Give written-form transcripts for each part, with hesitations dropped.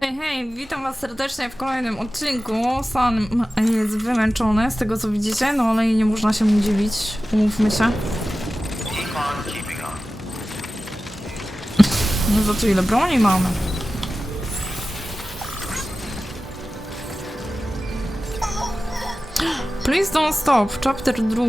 Hej, hej, witam was serdecznie w kolejnym odcinku. Sam jest wymęczony z tego co widzicie, no ale nie można się mu dziwić, umówmy się. No za to ile broni mamy? Please don't stop, chapter 2.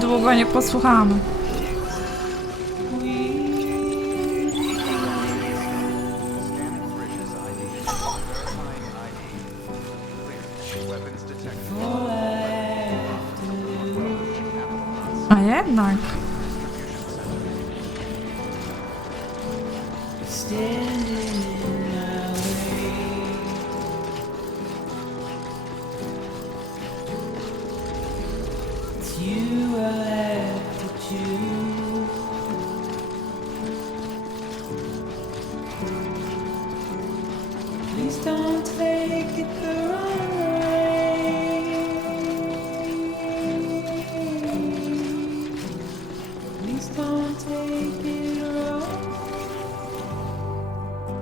Długo nie posłuchamy. A jednak.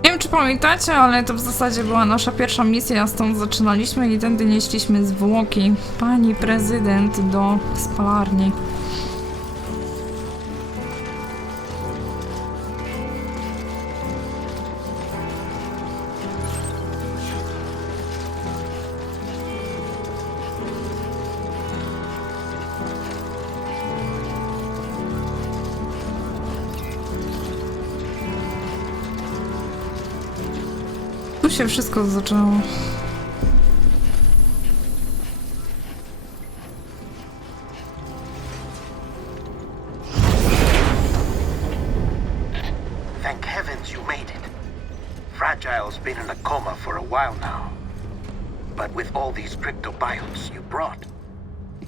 Nie wiem czy pamiętacie, ale to w zasadzie była nasza pierwsza misja, stąd zaczynaliśmy i tędy nieśliśmy zwłoki pani prezydent do spalarni. Tu się wszystko zaczęło. Thank heavens you made it. Fragile's been in a coma for a while now. But with all these cryptobiotes you brought,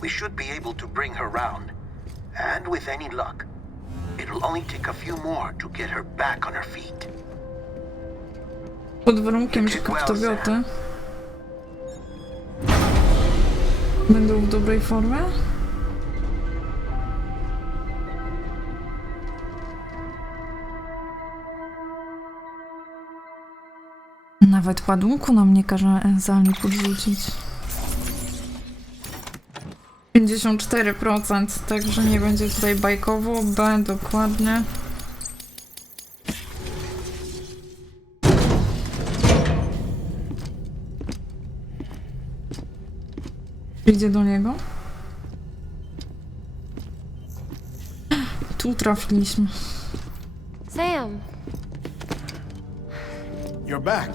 we should be able to bring her round. And with any luck, it'll only take a few more to get her back on her feet. Pod warunkiem, że kryptobioty będą w dobrej formie. Nawet ładunku nam nie każe Enzalni podrzucić. 54%, także nie będzie tutaj bajkowo. B dokładnie. Idzie do niego. Tu trafiliśmy. Sam. You're back.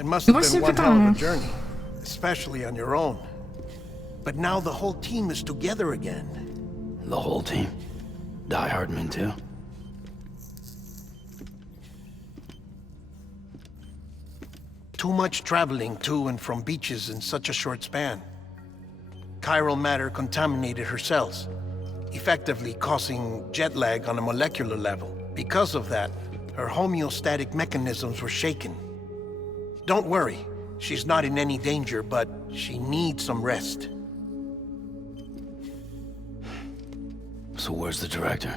It must have Właśnie been one hell of pytałem. a journey, especially on your own. But now the whole team is together again. The whole team? Die Hardman too? Too much traveling to and from beaches in such a short span. Chiral matter contaminated her cells, effectively causing jet lag on a molecular level. Because of that, her homeostatic mechanisms were shaken. Don't worry, she's not in any danger, but she needs some rest. So where's the director?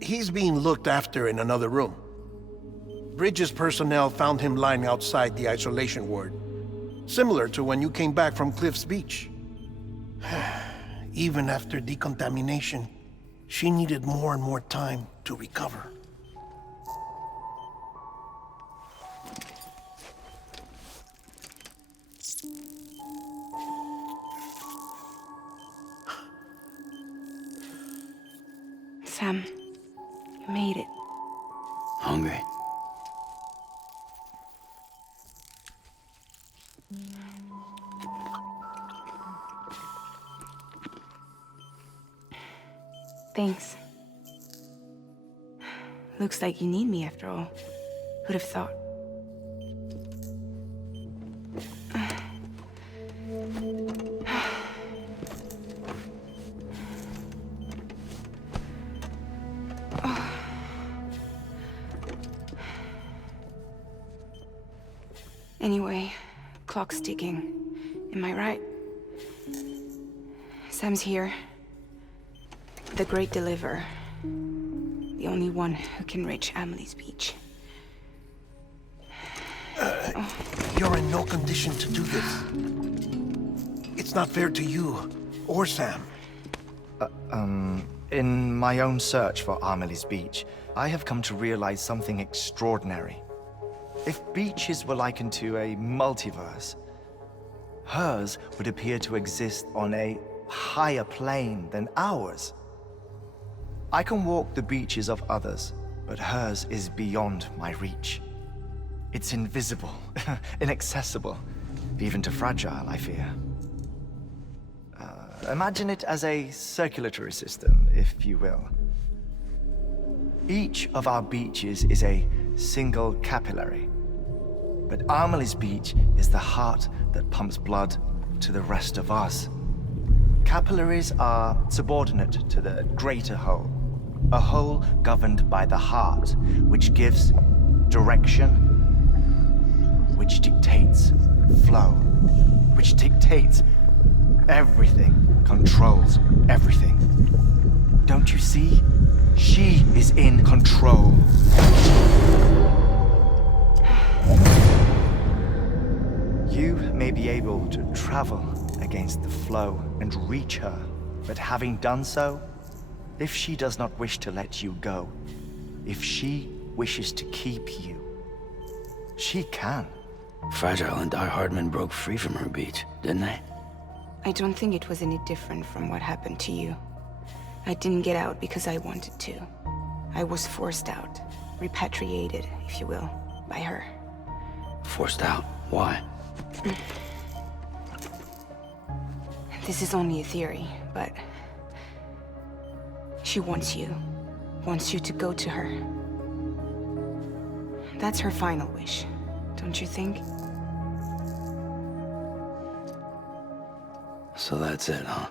He's being looked after in another room. Bridges personnel found him lying outside the isolation ward, similar to when you came back from Cliff's Beach. Even after decontamination, she needed more and more time to recover. Sam, you made it. Hungry? Thanks. Looks like you need me after all. Who'd have thought? Anyway, clock's ticking. Am I right? Sam's here. The Great Deliverer. The only one who can reach Amelie's beach. You're in no condition to do this. It's not fair to you or Sam. In my own search for Amelie's beach, I have come to realize something extraordinary. If beaches were likened to a multiverse, hers would appear to exist on a higher plane than ours. I can walk the beaches of others, but hers is beyond my reach. It's invisible, inaccessible, even to Fragile, I fear. Imagine it as a circulatory system, if you will. Each of our beaches is a single capillary. But Amelie's beach is the heart that pumps blood to the rest of us. Capillaries are subordinate to the greater whole. A whole governed by the heart, which gives direction, which dictates flow, which dictates everything, controls everything. Don't you see? She is in control. You may be able to travel against the flow and reach her, but having done so, if she does not wish to let you go, if she wishes to keep you, she can. Fragile and Die Hardman broke free from her beach, didn't they? I don't think it was any different from what happened to you. I didn't get out because I wanted to. I was forced out, repatriated, if you will, by her. Forced out? Why? This is only a theory, but she wants you to go to her. That's her final wish, don't you think? So that's it, huh?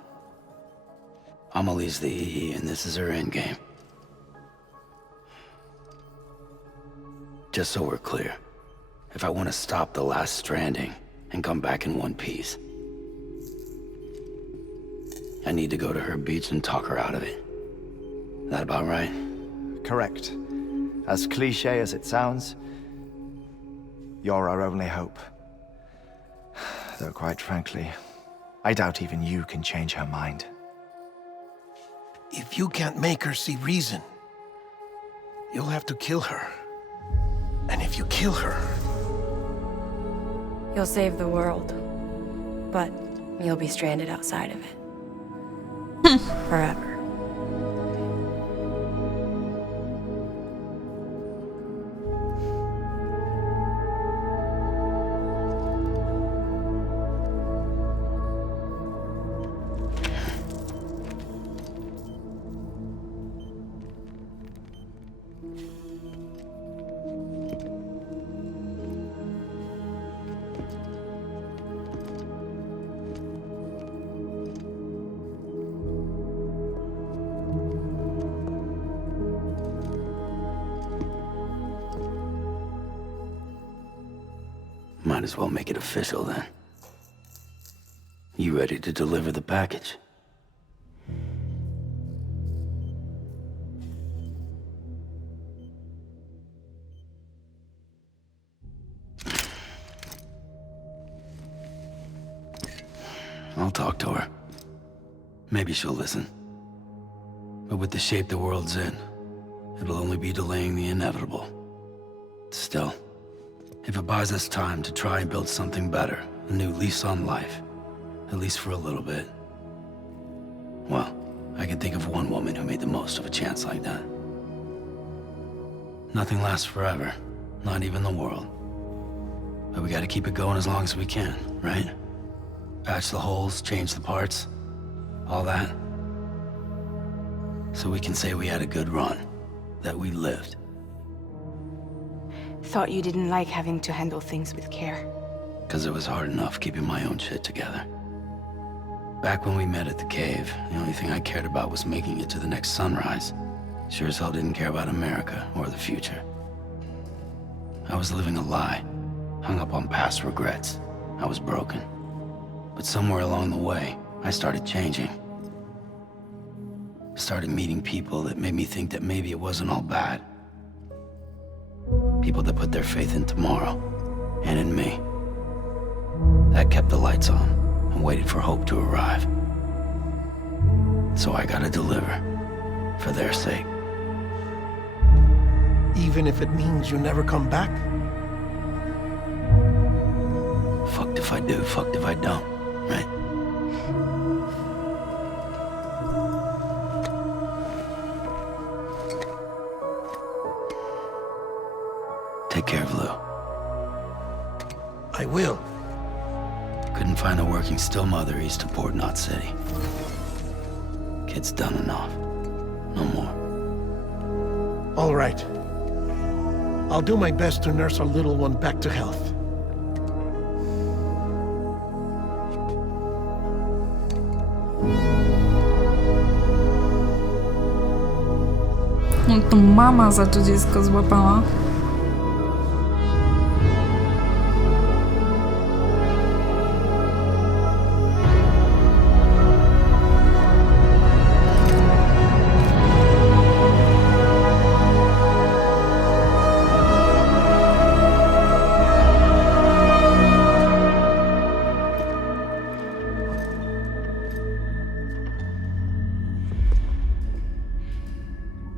Amelie's the EE, and this is her endgame. Just so we're clear, if I want to stop the last stranding and come back in one piece, I need to go to her beach and talk her out of it. That about right? Correct. As cliche as it sounds, you're our only hope. Though quite frankly, I doubt even you can change her mind. If you can't make her see reason, you'll have to kill her. And if you kill her... You'll save the world, but you'll be stranded outside of it. Forever. Might as well make it official then. You ready to deliver the package? I'll talk to her. Maybe she'll listen. But with the shape the world's in, it'll only be delaying the inevitable. Still, if it buys us time to try and build something better, a new lease on life, at least for a little bit, well, I can think of one woman who made the most of a chance like that. Nothing lasts forever, not even the world. But we gotta keep it going as long as we can, right? Patch the holes, change the parts, all that. So we can say we had a good run, that we lived. Thought you didn't like having to handle things with care. 'Cause it was hard enough keeping my own shit together. Back when we met at the cave, the only thing I cared about was making it to the next sunrise. Sure as hell didn't care about America or the future. I was living a lie, hung up on past regrets. I was broken. But somewhere along the way, I started changing. Started meeting people that made me think that maybe it wasn't all bad. People that put their faith in tomorrow, and in me. That kept the lights on, and waited for hope to arrive. So I gotta deliver, for their sake. Even if it means you never come back? Fucked if I do, fucked if I don't, right? Take care of Lou. I will. Couldn't find a working still mother east of Port Knot City. Kid's done enough. No more. All right. I'll do my best to nurse our little one back to health. No to mama za to dziecko złapała.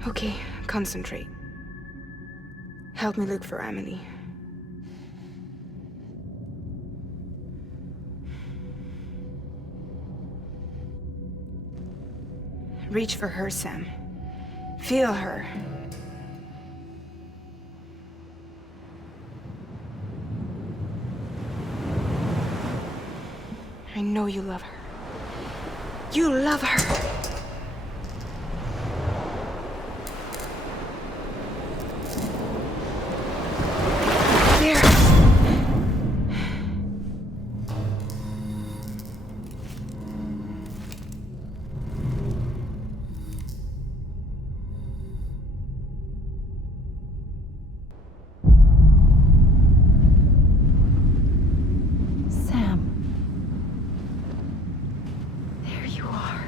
Okay, concentrate. Help me look for Emily. Reach for her, Sam. Feel her. I know you love her. You love her! There! Sam. There you are.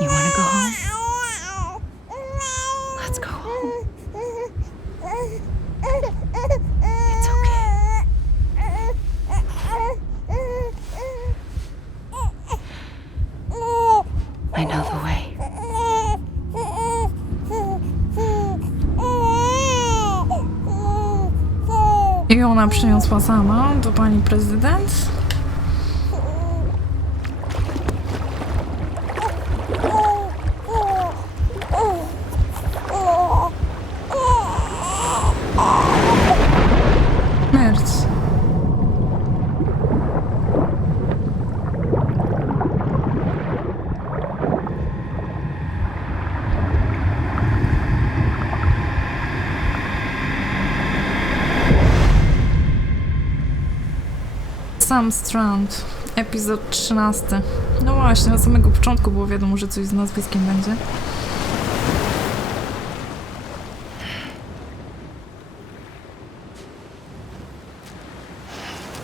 You wanna go home? Let's go home. It's okay. I know the way. I ona przyniosła sama do pani prezydent. Śmierć. Sam Strand, epizod 13. No właśnie, na samego początku było wiadomo, że coś z nazwiskiem będzie.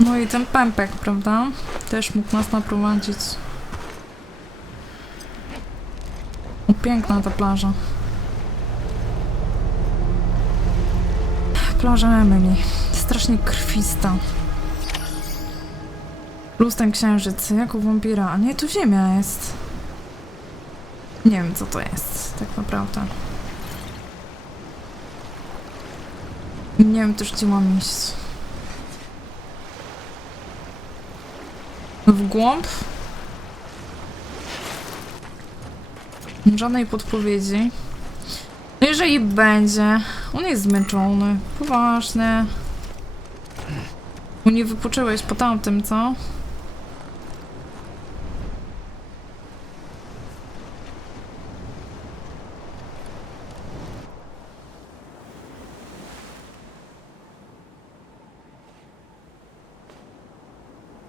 No i ten pępek, prawda? Też mógł nas naprowadzić. O, piękna ta plaża. Plaża Emily. Strasznie krwista. Plus ten księżyc, jak u wampira. A nie, tu ziemia jest. Nie wiem, co to jest, tak naprawdę. Nie wiem też, gdzie mam iść. W głąb? Żadnej podpowiedzi. No jeżeli będzie, on jest zmęczony, poważny. Bo nie wypoczyłeś po tamtym, co?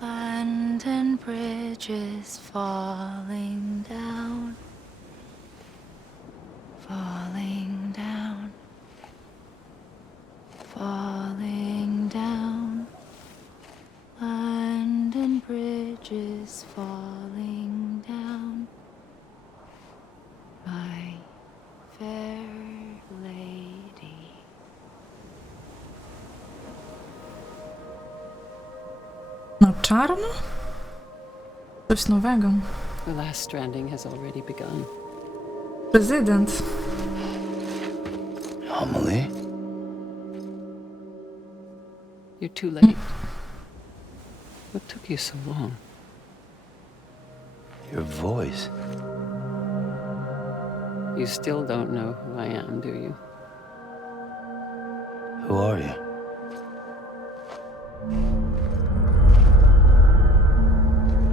London Bridge is falling down. Falling down. Falling down. London Bridge is falling down. My fair lady. No czarno? Coś nowego. The last stranding has already begun. Prezydent. Amelie? You're too late. What took you so long? Your voice. You still don't know who I am, do you? Who are you?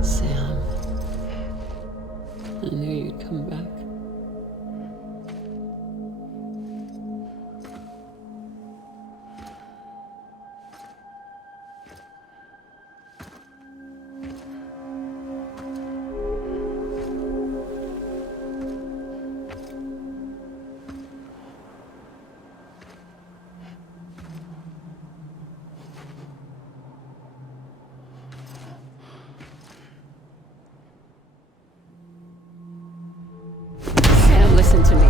Sam. I knew you'd come back. Sam, listen to me.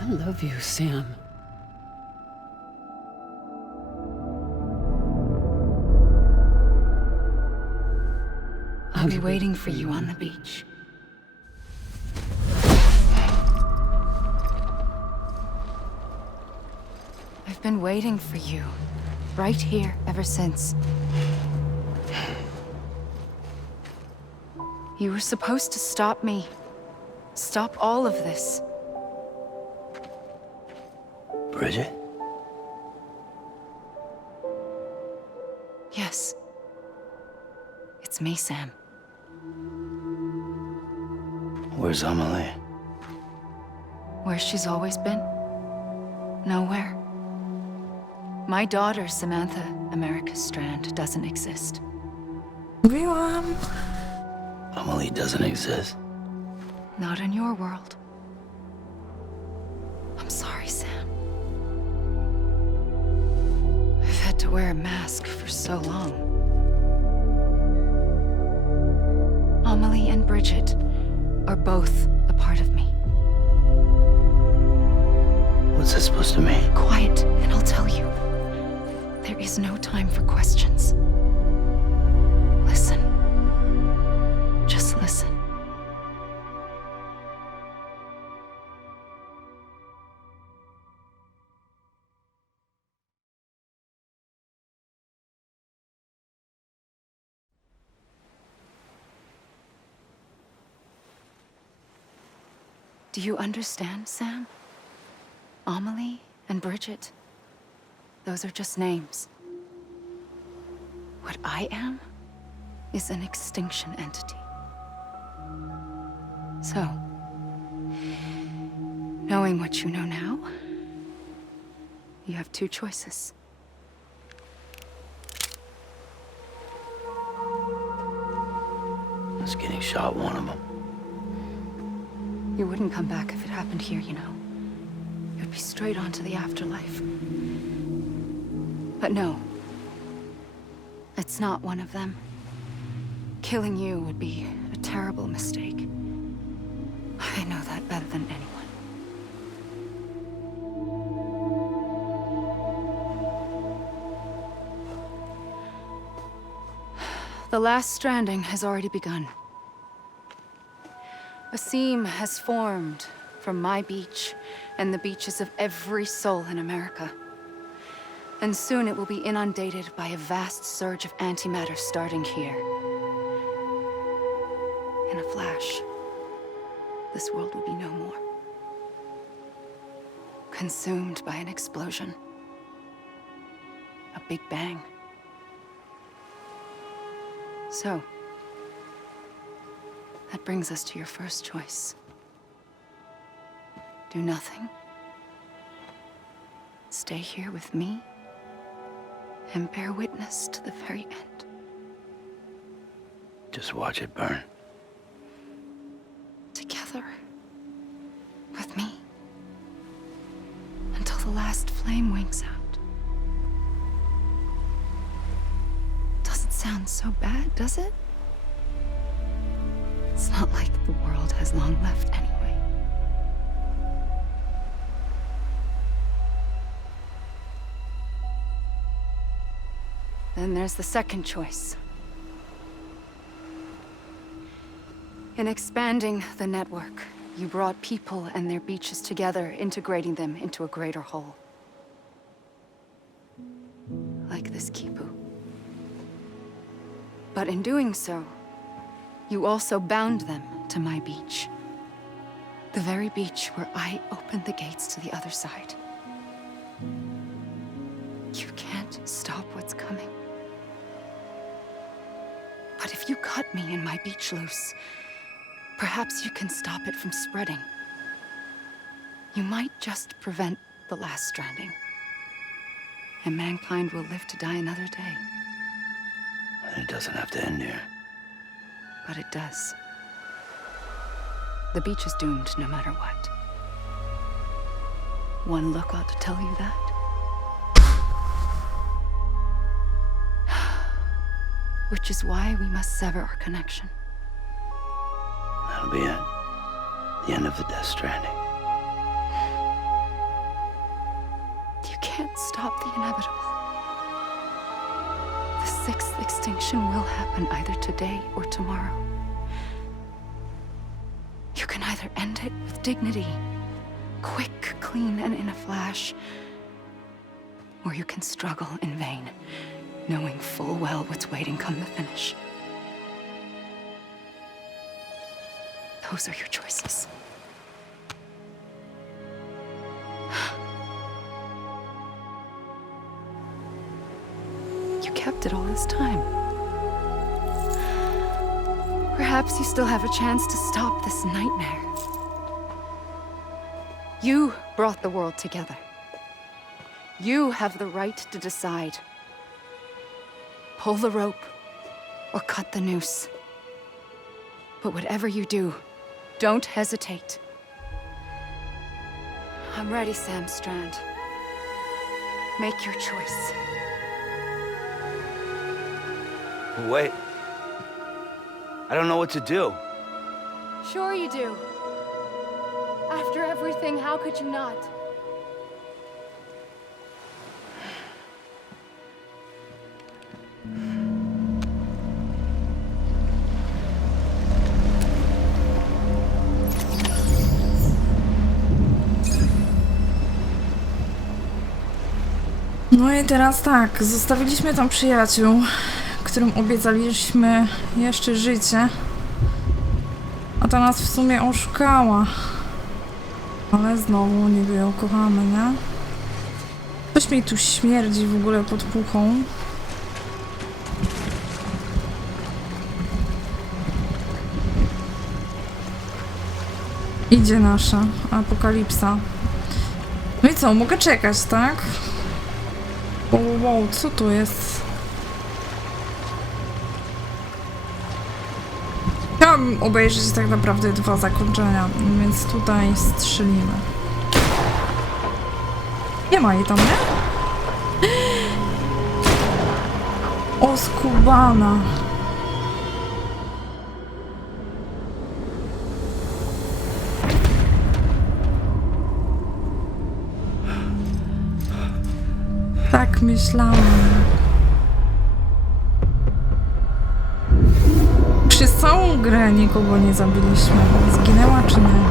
I love you, Sam. I'll be waiting for you on the beach. I've been waiting for you, right here, ever since. You were supposed to stop me. Stop all of this. Bridget? Yes. It's me, Sam. Where's Amelie? Where she's always been? Nowhere. My daughter, Samantha America Strand, doesn't exist. Mówiłam. Amelie doesn't exist. Not in your world. I'm sorry, Sam. I've had to wear a mask for so long. Amelie and Bridget are both a part of me. What's that supposed to mean? Quiet, and I'll tell you. There is no time for questions. Listen. Just listen. Do you understand, Sam? Amelie and Bridget, those are just names. What I am is an extinction entity. So, knowing what you know now, you have two choices. Was getting shot one of them. You wouldn't come back if it happened here, you know. You'd be straight on to the afterlife. But no. It's not one of them. Killing you would be a terrible mistake. I know that better than anyone. The last stranding has already begun. A seam has formed from my beach and the beaches of every soul in America. And soon it will be inundated by a vast surge of antimatter starting here. In a flash, this world will be no more. Consumed by an explosion. A big bang. So, that brings us to your first choice. Do nothing. Stay here with me and bear witness to the very end. Just watch it burn. Together. With me. Until the last flame winks out. Doesn't sound so bad, does it? It's not like the world has long left anyway. Then there's the second choice. In expanding the network, you brought people and their beaches together, integrating them into a greater whole. Like this Kipu. But in doing so, you also bound them to my beach. The very beach where I opened the gates to the other side. You can't stop what's coming. But if you cut me and my beach loose, perhaps you can stop it from spreading. You might just prevent the last stranding. And mankind will live to die another day. And it doesn't have to end here. But it does. The beach is doomed no matter what. One look ought to tell you that. Which is why we must sever our connection. That'll be it. The end of the Death Stranding. You can't stop the inevitable. The sixth extinction will happen either today or tomorrow. You can either end it with dignity, quick, clean, and in a flash, or you can struggle in vain, knowing full well what's waiting come the finish. Those are your choices. You kept it all this time. Perhaps you still have a chance to stop this nightmare. You brought the world together. You have the right to decide. Pull the rope or cut the noose. But whatever you do, don't hesitate. I'm ready, Sam Strand. Make your choice. Wait. I don't know what to do. Sure you do. After everything, how could you not? No i teraz tak, zostawiliśmy tam przyjaciół, którym obiecaliśmy jeszcze życie, a ta nas w sumie oszukała. Ale znowu niby ją kochamy, nie? Coś mi tu śmierdzi w ogóle pod puchą. Idzie nasza apokalipsa. No i co, mogę czekać, tak? Wow, co tu jest? Chciałabym obejrzeć tak naprawdę 2 zakończenia, więc tutaj strzelimy. Nie ma jej tam, nie? O, skubana. Tak myślałam. Przez całą grę nikogo nie zabiliśmy. Zginęła czy nie?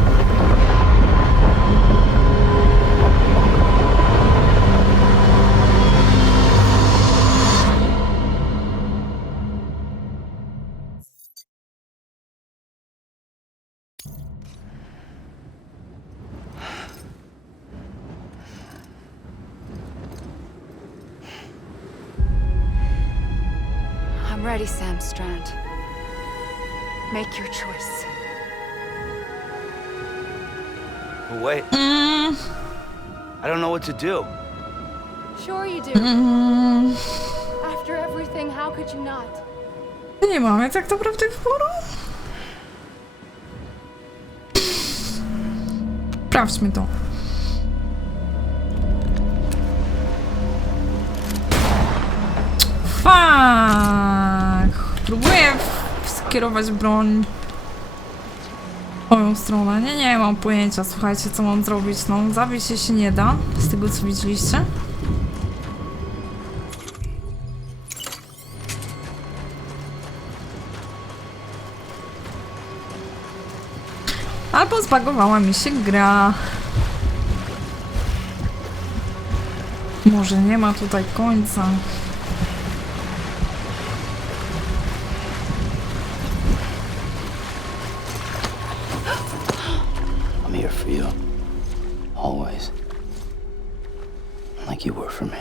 I'm ready, Sam Strand. Make your choice. But wait. I don't know what to do. Sure you do. After everything, how could you not? Nie mamy tak naprawdę wyboru? Sprawdźmy to. Fuck! Próbuję skierować broń w moją stronę. Nie mam pojęcia. Słuchajcie, co mam zrobić. No, zabić się nie da, z tego co widzieliście. Albo zbagowała mi się gra. Może nie ma tutaj końca. I'm here for you. Always. Like you were for me.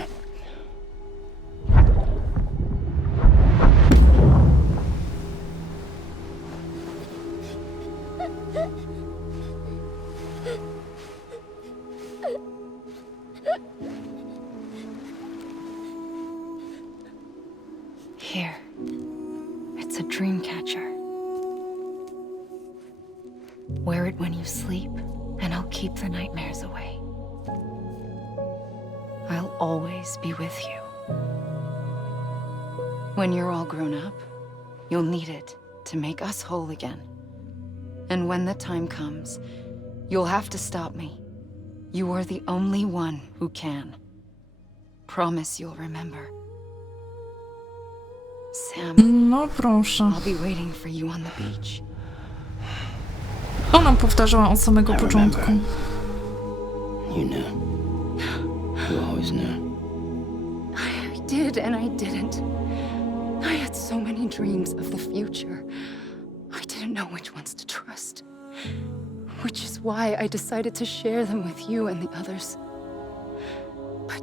Here. It's a dream catcher. Wear it when you sleep, and I'll keep the nightmares away. I'll always be with you. When you're all grown up, you'll need it to make us whole again. And when the time comes, you'll have to stop me. You are the only one who can. Promise you'll remember. Sam, No proszę. I'll be waiting for you on the beach. Ona powtarzała od samego I początku. remember. You knew. You always knew. I did and I didn't. I had so many dreams of the future. I didn't know which ones to trust. Which is why I decided to share them with you and the others. But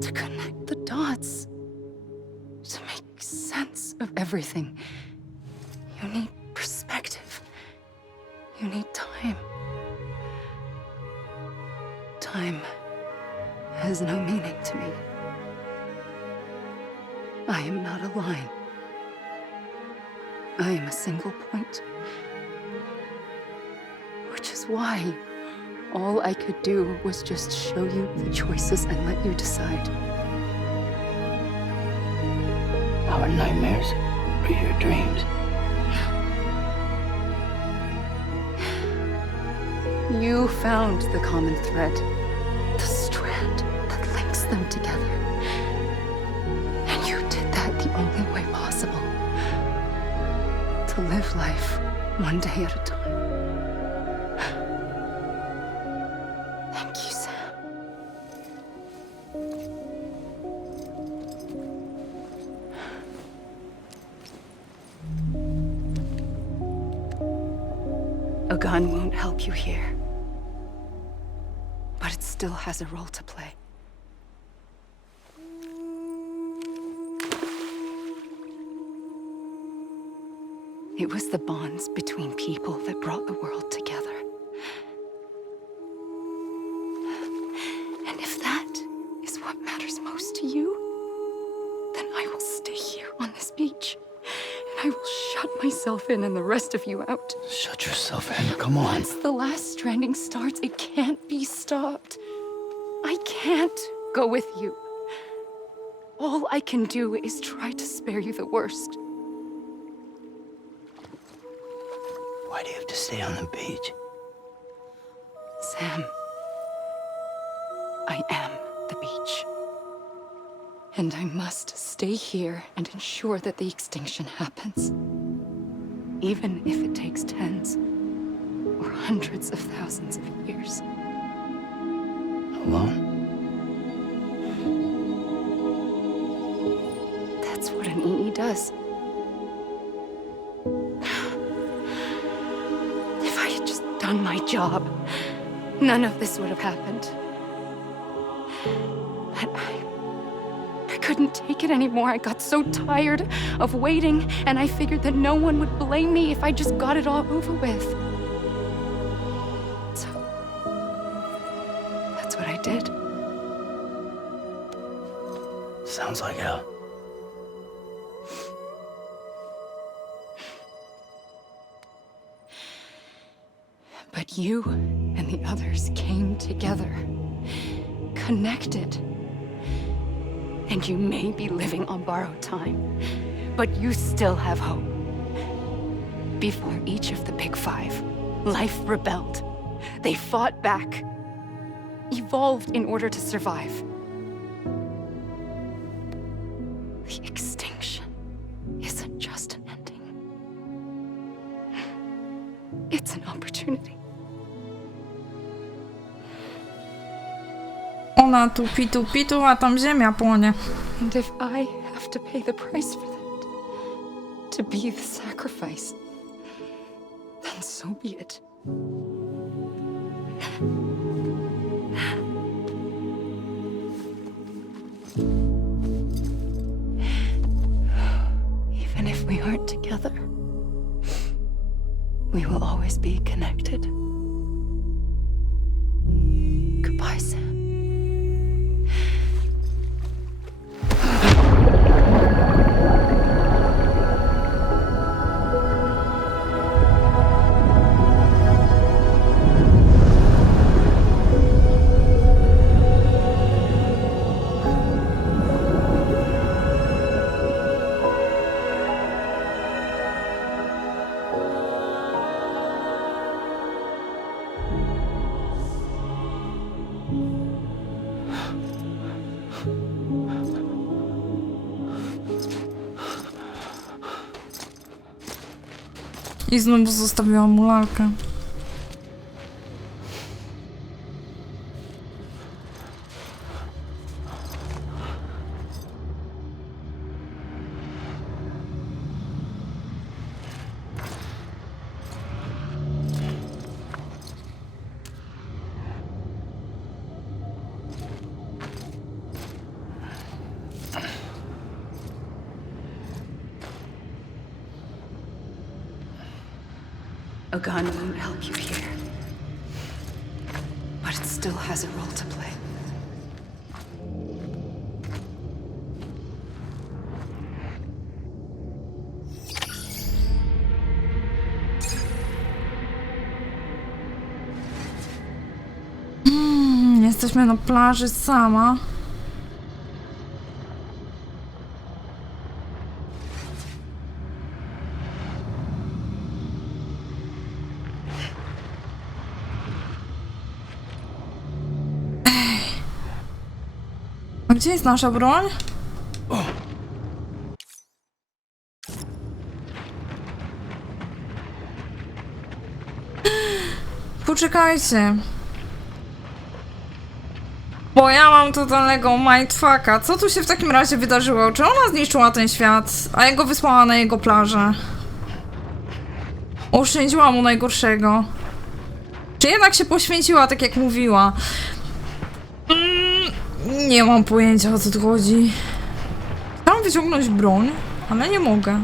to connect the dots, to make sense of everything, you need perspective. You need time. Time has no meaning to me. I am not a line. I am a single point. Which is why all I could do was just show you the choices and let you decide. Our nightmares are your dreams. You found the common thread, the strand that links them together. And you did that the only way possible. To live life one day at a time. Thank you, Sam. A gun won't help you here. But it still has a role to play. It was the bonds between people that brought the world together. And if that is what matters most to you, then I will stay here on this beach. And I will shut myself in and the rest of you out. Shut yourself in. Come on. Once the last stranding starts, it can't be stopped. I can't go with you. All I can do is try to spare you the worst. Why do you have to stay on the beach? Sam, I am the beach. And I must stay here and ensure that the extinction happens. even if it takes tens or hundreds of thousands of years. Alone? That's what an EE does. If I had just done my job, none of this would have happened. But I couldn't take it anymore. I got so tired of waiting, and I figured that no one would blame me if I just got it all over with. So, that's what I did. Sounds like hell. But you and the others came together, connected. And you may be living on borrowed time, but you still have hope. Before each of the Big Five, life rebelled. They fought back, evolved in order to survive. The extinction isn't just an ending. It's an opportunity. Ona tu pitu, a tam ziemia płonie. And if I have to pay the price for that, to be the sacrifice, then so be it. Even if we aren't together, we will always be connected. Goodbye, Sam. I znowu zostawiłam mu lalkę. A gun won't help you here, but it still has a role to play. Jesteśmy na plaży sama. A gdzie jest nasza broń? Poczekajcie. Bo ja mam totalnego mindfucka. Co tu się w takim razie wydarzyło? Czy ona zniszczyła ten świat, a jego wysłała na jego plażę? Oszczędziła mu najgorszego. Czy jednak się poświęciła, tak jak mówiła? Nie mam pojęcia, o co tu chodzi. Chciałam wyciągnąć broń, ale nie mogę.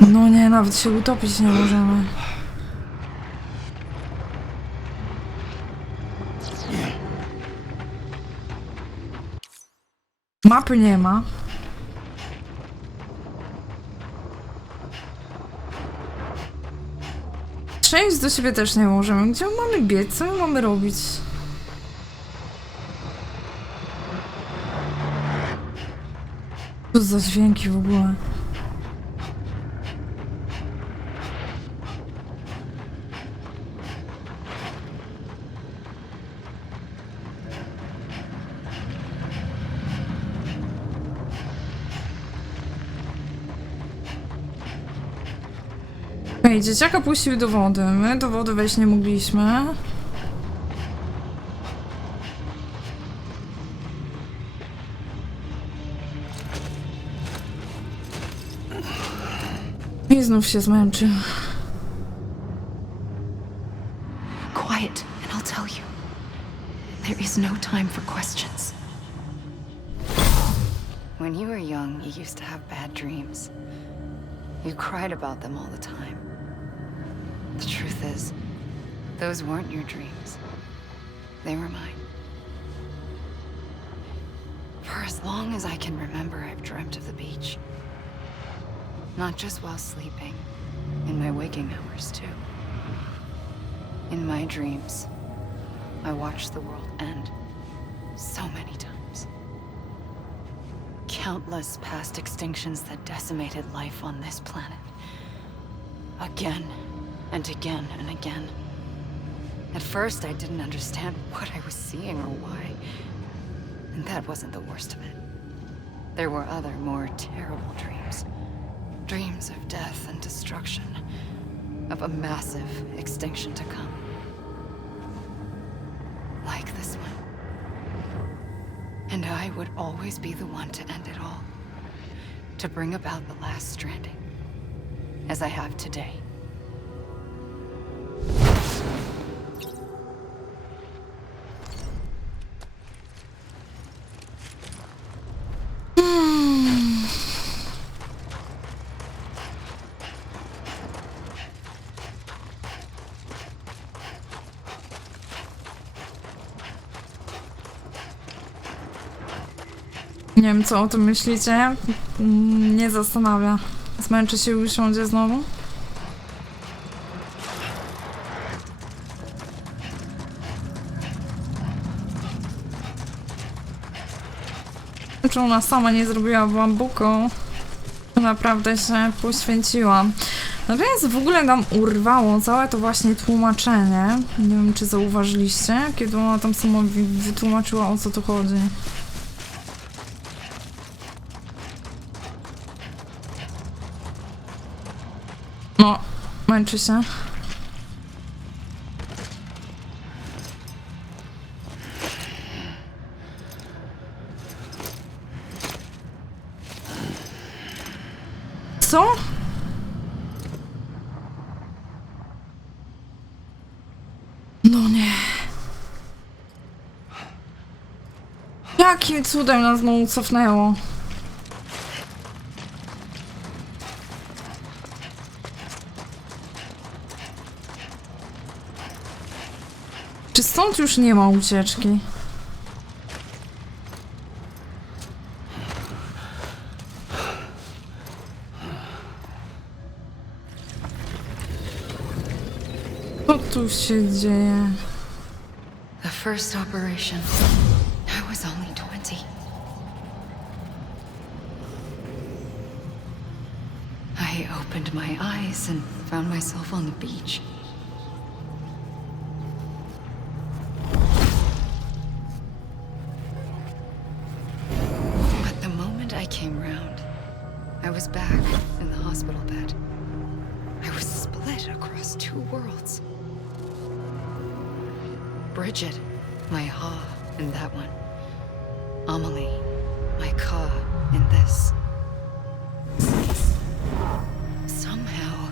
No nie, nawet się utopić nie możemy. Mapy nie ma. Przejść do siebie też nie możemy. Gdzie mamy biec? Co my mamy robić? Co za dźwięki w ogóle? Okej, dzieciaka puścił do wody. My do wody wejść nie mogliśmy. I znów się zmęczy. Quiet, and I'll tell you. There is no time for questions. When you were young, you used to have bad dreams. You cried about them all the time. The truth is, those weren't your dreams. They were mine. For as long as I can remember, I've dreamt of the beach. Not just while sleeping, in my waking hours too. In my dreams, I watched the world end so many times. Countless past extinctions that decimated life on this planet. Again and again and again. At first, I didn't understand what I was seeing or why. And that wasn't the worst of it. There were other, more terrible dreams. Dreams of death and destruction. Of a massive extinction to come. Like this one. And I would always be the one to end it all. To bring about the last stranding. As I have today. Nie wiem, co o tym myślicie. Nie zastanawia. Zmęczy się i usiądzie znowu. Czy ona sama nie zrobiła bambuką? Naprawdę się poświęciła. Natomiast w ogóle nam urwało całe to właśnie tłumaczenie. Nie wiem, czy zauważyliście, kiedy ona tam sama wytłumaczyła, o co tu chodzi. No, męczy się. Co? No nie. Jakim cudem nas znowu cofnęło? Czy stąd już nie ma ucieczki? Co tu się dzieje? The first operation. I was only 20. I opened my eyes and found myself on the beach. But the moment I came round, I was back in the hospital bed. I was split across two worlds. Bridget, my Ha in that one. Amelie, my Ka in this. Somehow,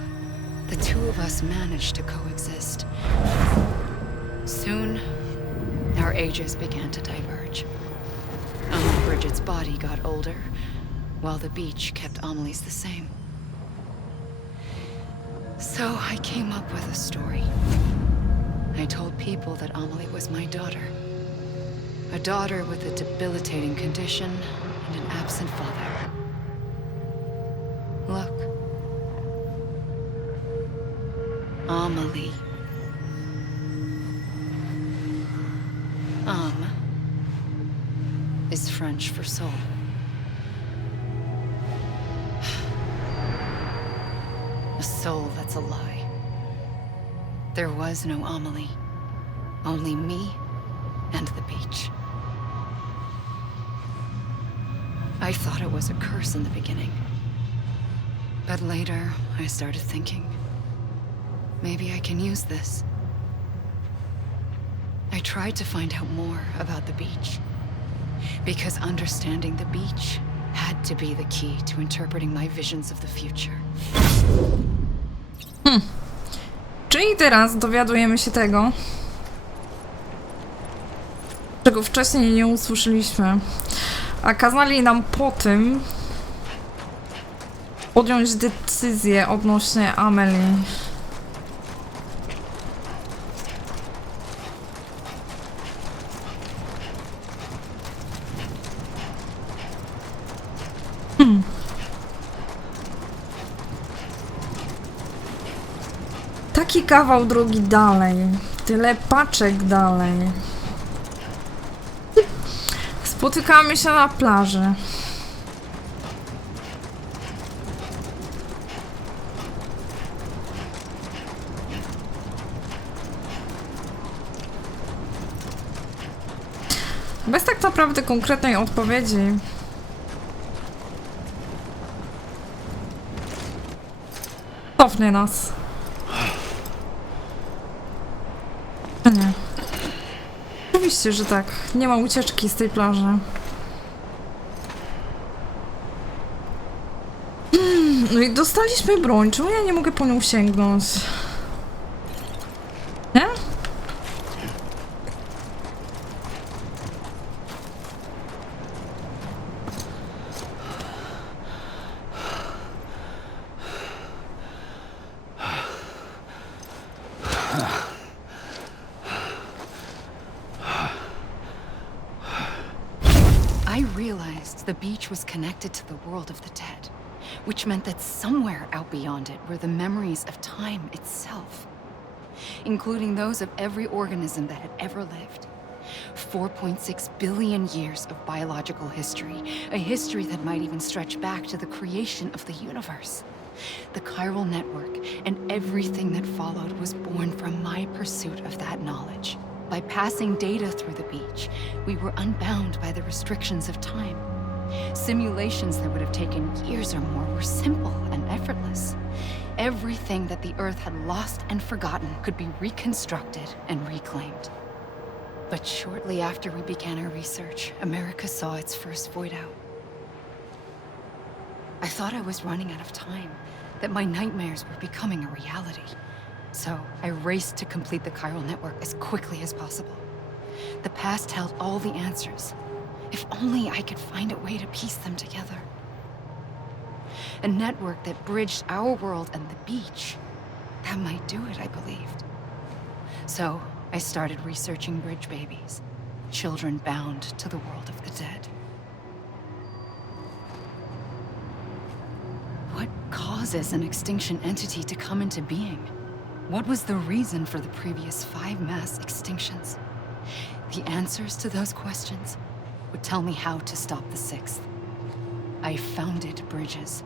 the two of us managed to coexist. Soon, our ages began to diverge. Bridget's body got older, while the beach kept Amelie's the same. So I came up with a story. I told people that Amelie was my daughter. A daughter with a debilitating condition and an absent father. Look. Amelie. Âme is French for soul. A soul that's a lie. There was no Amelie. Only me and the beach. I thought it was a curse in the beginning. But later, I started thinking maybe I can use this. I tried to find out more about the beach. Because understanding the beach had to be the key to interpreting my visions of the future. Czyli teraz dowiadujemy się tego, czego wcześniej nie usłyszeliśmy. A kazali nam po tym podjąć decyzję odnośnie Amelie. Taki kawał drogi dalej, tyle paczek dalej. Spotykamy się na plaży. Bez tak naprawdę konkretnej odpowiedzi. Cofnie nas. Nie. Oczywiście, że tak. Nie ma ucieczki z tej plaży. No i dostaliśmy broń. Czemu ja nie mogę po nią sięgnąć? Nie? I realized the beach was connected to the world of the dead, which meant that somewhere out beyond it were the memories of time itself, including those of every organism that had ever lived. 4.6 billion years of biological history, a history that might even stretch back to the creation of the universe. The chiral network and everything that followed was born from my pursuit of that knowledge. By passing data through the beach, we were unbound by the restrictions of time. Simulations that would have taken years or more were simple and effortless. Everything that the Earth had lost and forgotten could be reconstructed and reclaimed. But shortly after we began our research, America saw its first void out. I thought I was running out of time, that my nightmares were becoming a reality. So I raced to complete the chiral network as quickly as possible. The past held all the answers. If only I could find a way to piece them together. A network that bridged our world and the beach. That might do it, I believed. So I started researching bridge babies, children bound to the world of the dead. What causes an extinction entity to come into being? What was the reason for the previous 5 mass extinctions? The answers to those questions would tell me how to stop the 6th. I founded bridges,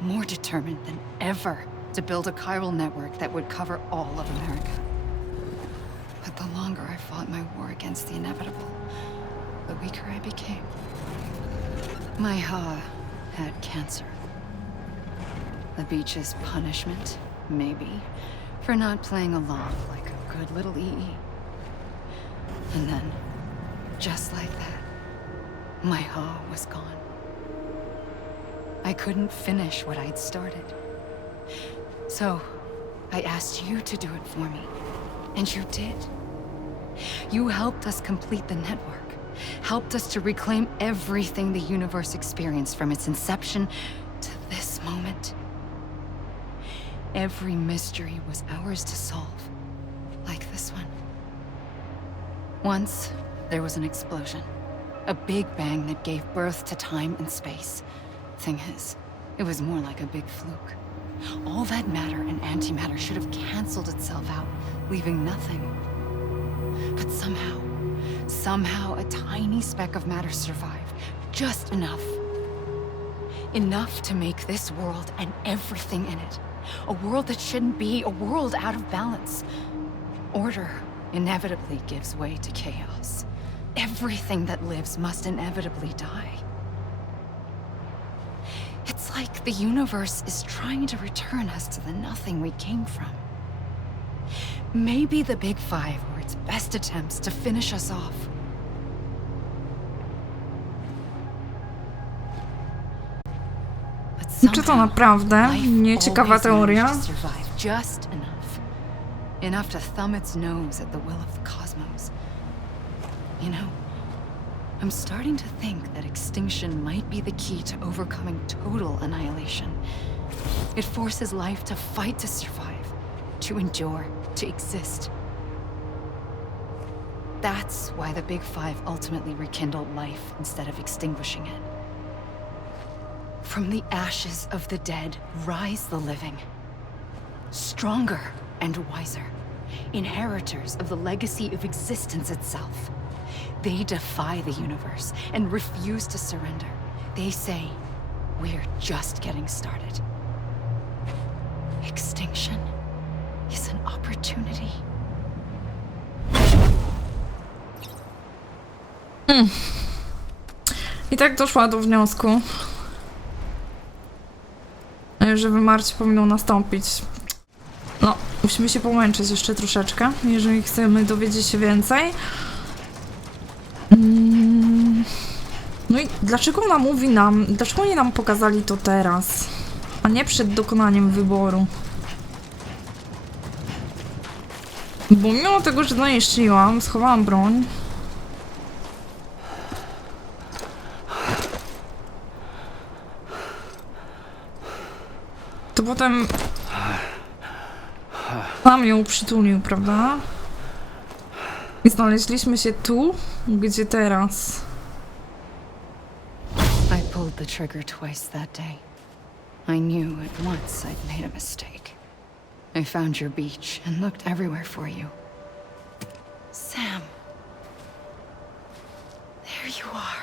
more determined than ever to build a chiral network that would cover all of America. But the longer I fought my war against the inevitable, the weaker I became. My Ha had cancer. The beach's punishment, maybe, for not playing along like a good little EE. And then, just like that, my Ha was gone. I couldn't finish what I'd started. So, I asked you to do it for me, and you did. You helped us complete the network, helped us to reclaim everything the universe experienced from its inception to this moment. Every mystery was ours to solve, like this one. Once, there was an explosion. A big bang that gave birth to time and space. Thing is, it was more like a big fluke. All that matter and antimatter should have canceled itself out, leaving nothing. But somehow a tiny speck of matter survived. Just enough. Enough to make this world and everything in it. A world that shouldn't be, a world out of balance. Order inevitably gives way to chaos. Everything that lives must inevitably die. It's like the universe is trying to return us to the nothing we came from. Maybe the Big Five were its best attempts to finish us off. But Czy to naprawdę nieciekawa teoria? to survive just enough. Enough to thumb its nose at the will of the cosmos. You know, I'm starting to think that extinction might be the key to overcoming total annihilation. It forces life to fight to survive, to endure, to exist. That's why the Big Five ultimately rekindled life instead of extinguishing it. From the ashes of the dead rise the living. Stronger and wiser. Inheritors of the legacy of existence itself. They defy the universe and refuse to surrender. They say, we're just getting started. Extinction is an opportunity. I tak doszła do wniosku, że wymarcie powinno nastąpić. No, musimy się pomęczyć jeszcze troszeczkę, jeżeli chcemy dowiedzieć się więcej. No i dlaczego ona mówi nam, dlaczego oni nam pokazali to teraz, a nie przed dokonaniem wyboru? Bo mimo tego, że zanieśliłam, schowałam broń. To potem sam ją przytulił, prawda? I znaleźliśmy się tu, gdzie teraz. I pulled the trigger twice that day. I knew at once I'd made a mistake. I found your beach and looked everywhere for you. Sam. There you are.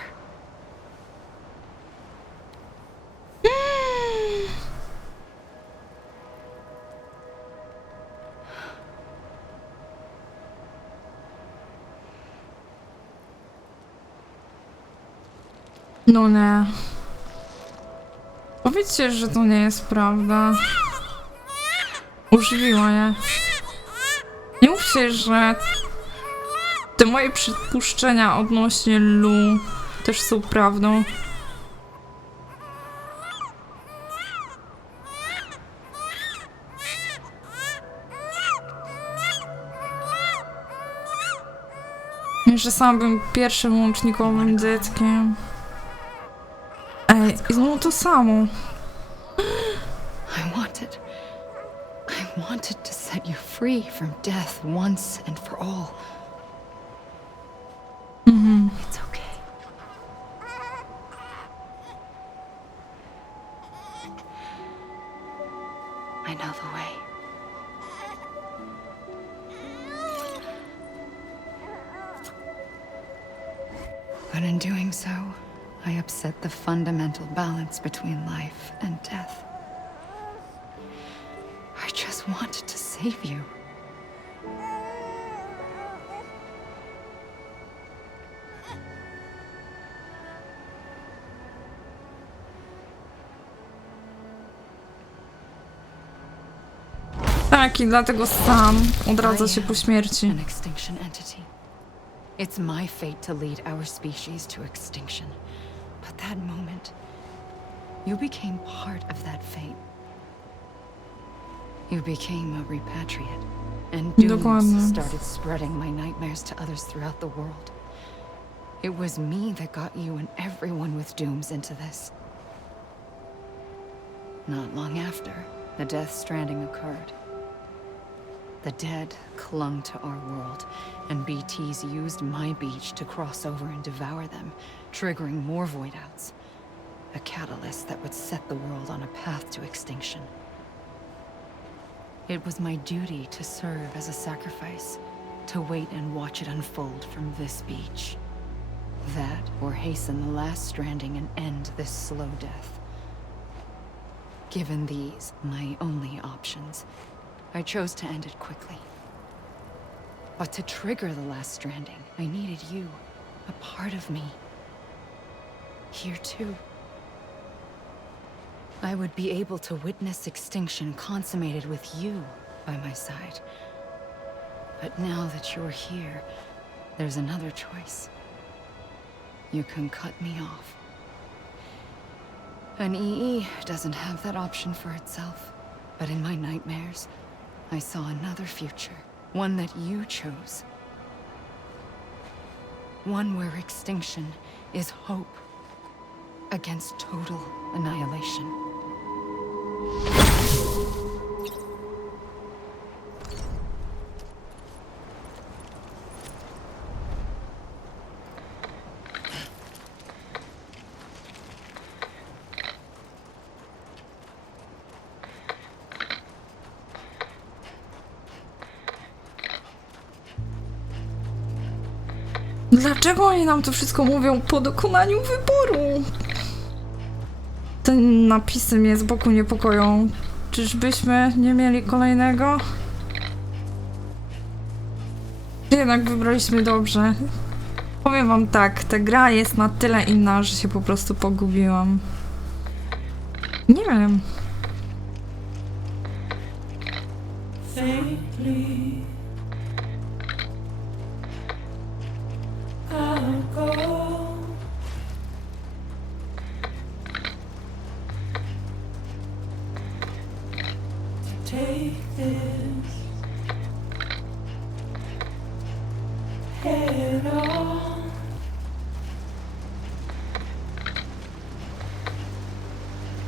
No nie. Powiedzcie, że to nie jest prawda. Używiła je. Nie mówcie, że te moje przypuszczenia odnośnie Lu też są prawdą. I że sam bym pierwszym łącznikowym dzieckiem. Ej, i znowu to samo. I wanted to set you free from death once and for all. It's okay. I know the way. But in doing so, I upset the fundamental balance between life and death. I just wanted to save you. Tak, i dlatego sam odradza się po śmierci. An extinction entity. It's my fate to lead our species to extinction. But that moment, you became part of that fate. You became a repatriate, and Dokładnie. dooms started spreading my nightmares to others throughout the world. It was me that got you and everyone with dooms into this. Not long after, the Death Stranding occurred. The dead clung to our world, and BTs used my beach to cross over and devour them, triggering more void outs. A catalyst that would set the world on a path to extinction. It was my duty to serve as a sacrifice, to wait and watch it unfold from this beach. That, or hasten the last stranding and end this slow death. Given these, my only options, I chose to end it quickly. But to trigger the last stranding, I needed you, a part of me. Here too. I would be able to witness extinction consummated with you by my side. But now that you're here, there's another choice. You can cut me off. An EE doesn't have that option for itself. But in my nightmares, I saw another future. One that you chose. One where extinction is hope against total annihilation. Dlaczego oni nam to wszystko mówią po dokonaniu wyboru? Te napisy mnie z boku niepokoją. Czyżbyśmy nie mieli kolejnego? Czy jednak wybraliśmy dobrze? Powiem wam tak, ta gra jest na tyle inna, że się po prostu pogubiłam. Nie wiem. Take this head on.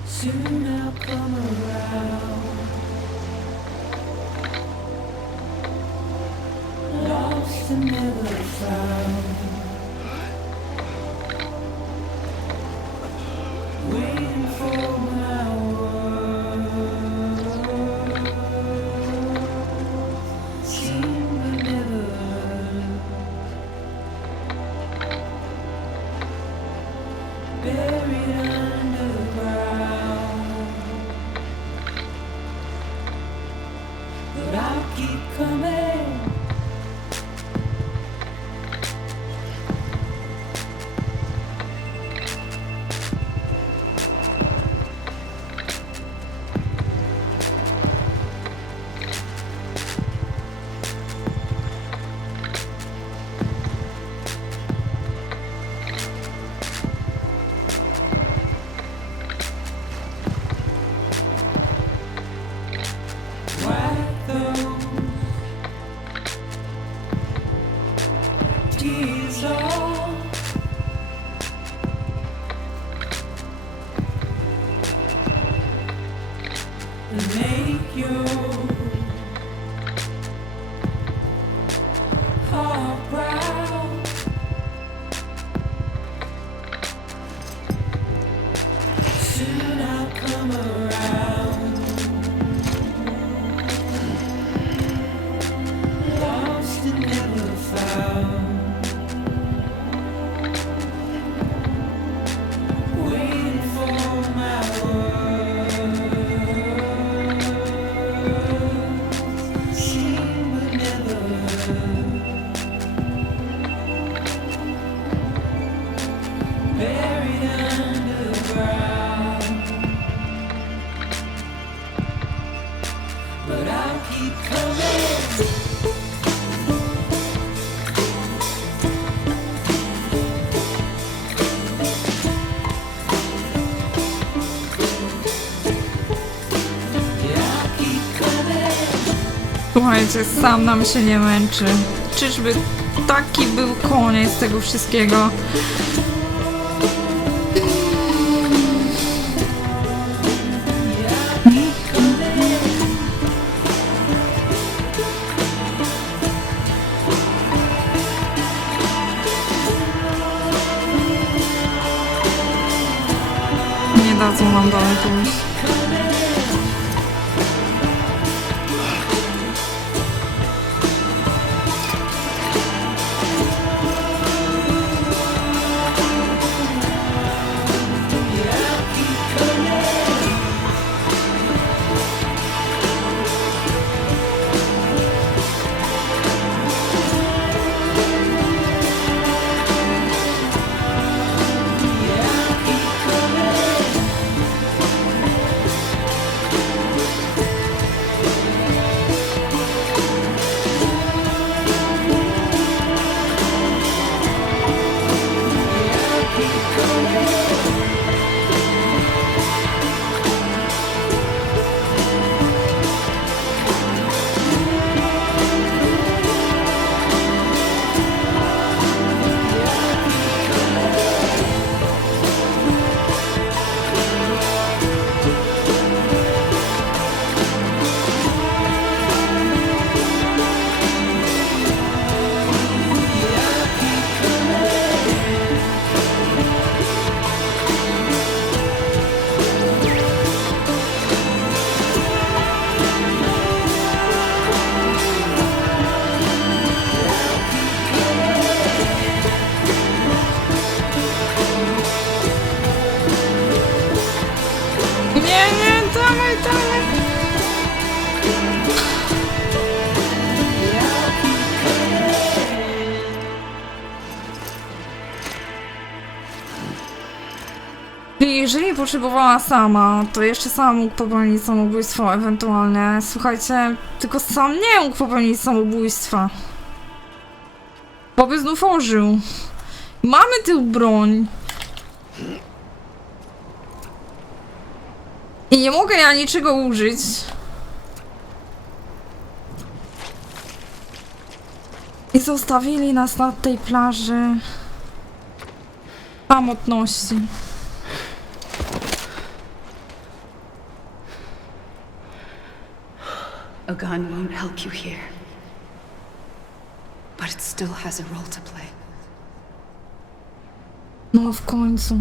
Soon I'll come around. Lost and never found. Waiting for my make you heart proud. Soon I'll come around. Lost and never found. Waiting for my Słuchajcie, sam nam się nie męczy. Czyżby taki był koniec tego wszystkiego? Nie dadzą nam dalej pójść. Nie, dawaj, dawaj. Czyli jeżeli potrzebowała sama, to jeszcze sam mógł popełnić samobójstwo ewentualnie. Słuchajcie, tylko sam nie mógł popełnić samobójstwa. Bo by znów ożył. Mamy tę broń. I nie mogę ja niczego użyć. I zostawili nas na tej plaży samotności. A gun won't help you here. But it still has a role to play. No w końcu.